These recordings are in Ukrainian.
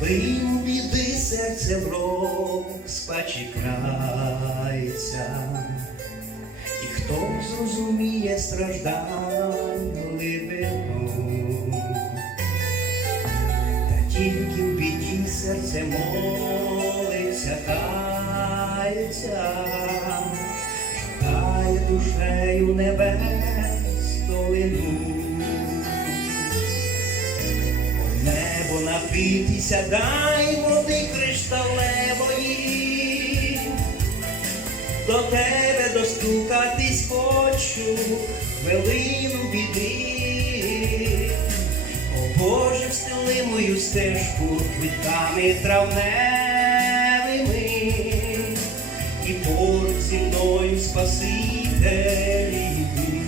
Вину біди серце в розпачі крається, і хто зрозуміє страждань глибину, та тільки в біді серце молиться, кається, шукає душею небес долину. Напитися, дай води кришталевої, до тебе достукатись хочу, хвилину біди. О Боже, встели мою стежку квітками травневими, і поруч зі мною спаситель іди.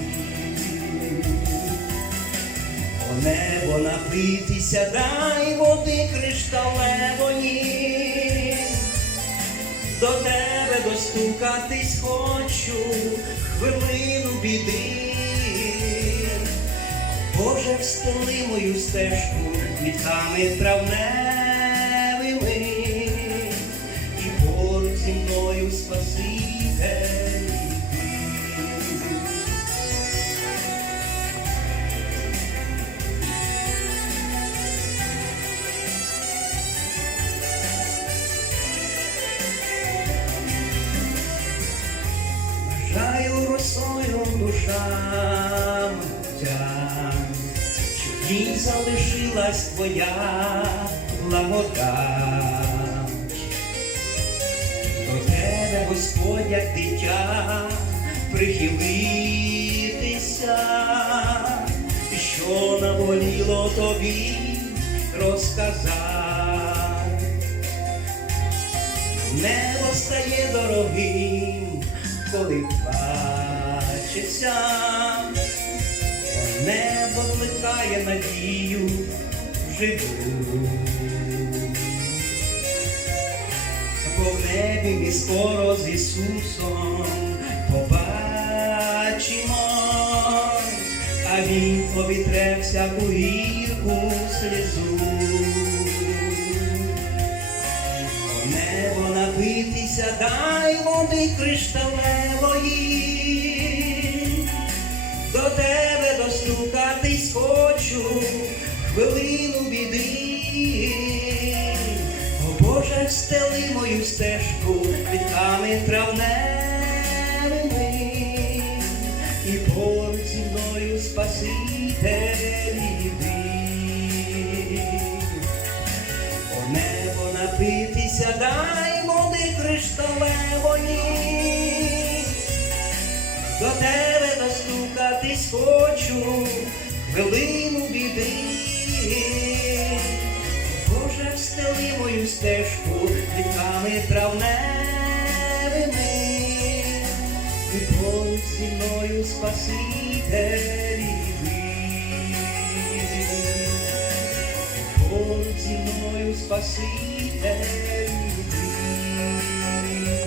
О небо напитися, дай води кришталевої, до тебе достукатись хочу, хвилину біди. Боже, встели мою стежку квітками травневими, і поруч зі мною спаситель. Бажаю росою душам тя, щоб в ній залишилась твоя благодать. До тебе, Господь, як дитя, прихилитися, що наболіло тобі розказати. Небо стає дорогим, коли бачиться, небо плекає надію живу. Бо в небі ми скоро з Ісусом побачимо, а Він повітре всяку гірку сльозу. Напитися, дай води кришталевої, до тебе достукатись хочу, хвилину біди. О Боже, встели мою стежку квітками травневими, і поруч зі мною спаситель іди. О небо напитися, дай кришталевої, до тебе достукатись хочу, хвилину біди. Боже, встели мою стежку квітками травневими, і поруч зі мною спаситель іди. Поруч зі мною спаситель іди. Thank you.